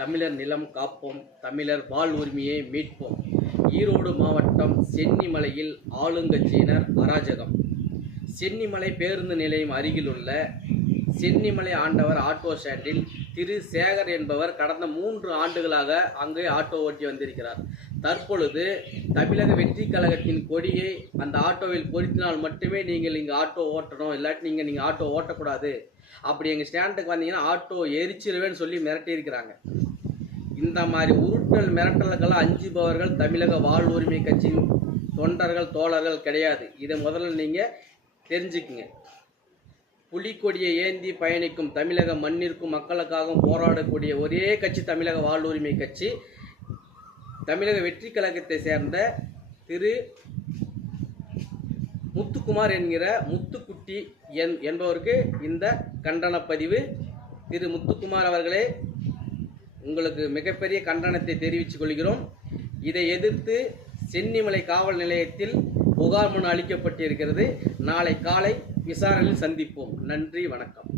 தமிழர் நிலம் காப்போம், தமிழர் வாழ் உரிமையை மீட்போம். ஈரோடு மாவட்டம் சென்னிமலையில் ஆளுங்கட்சியினர் அராஜகம். சென்னிமலை பேருந்து நிலையம் அருகிலுள்ள சென்னிமலை ஆண்டவர் ஆட்டோ ஸ்டாண்டில் திரு சேகர் என்பவர் கடந்த 3 ஆண்டுகளாக அங்கே ஆட்டோ ஓட்டி வந்திருக்கிறார். தற்பொழுது தமிழக வெற்றி கழகத்தின் கொடியை அந்த ஆட்டோவில் பொருத்தினால் மட்டுமே நீங்கள் இங்கே ஆட்டோ ஓட்டணும், இல்லாட்டி நீங்கள் ஆட்டோ ஓட்டக்கூடாது, அப்படி எங்கள் ஸ்டாண்டுக்கு வந்தீங்கன்னா ஆட்டோ எரிச்சிருவேன்னு சொல்லி மிரட்டியிருக்கிறாங்க. இந்த மாதிரி உருட்டல் மிரட்டல்களை அஞ்சுபவர்கள் தமிழக வாழ் உரிமை கட்சியின் தொண்டர்கள் தோழர்கள் கிடையாது. இதை முதல்ல நீங்கள் தெரிஞ்சுக்குங்க. புலிக்கொடியை ஏந்தி பயணிக்கும் தமிழக மண்ணிற்கும் மக்களுக்காகவும் போராடக்கூடிய ஒரே கட்சி தமிழக வாழ் உரிமை கட்சி. தமிழக வெற்றி கழகத்தை சேர்ந்த திரு முத்துக்குமார் என்கிற முத்துக்குட்டி என்பவருக்கு இந்த கண்டன பதிவு. திரு முத்துக்குமார் அவர்களே, உங்களுக்கு மிகப்பெரிய கண்டனத்தை தெரிவித்துக் கொள்கிறோம். இதை எதிர்த்து சென்னிமலை காவல் நிலையத்தில் புகார் மனு அளிக்கப்பட்டிருக்கிறது. நாளை காலை விசாரணையில் சந்திப்போம். நன்றி, வணக்கம்.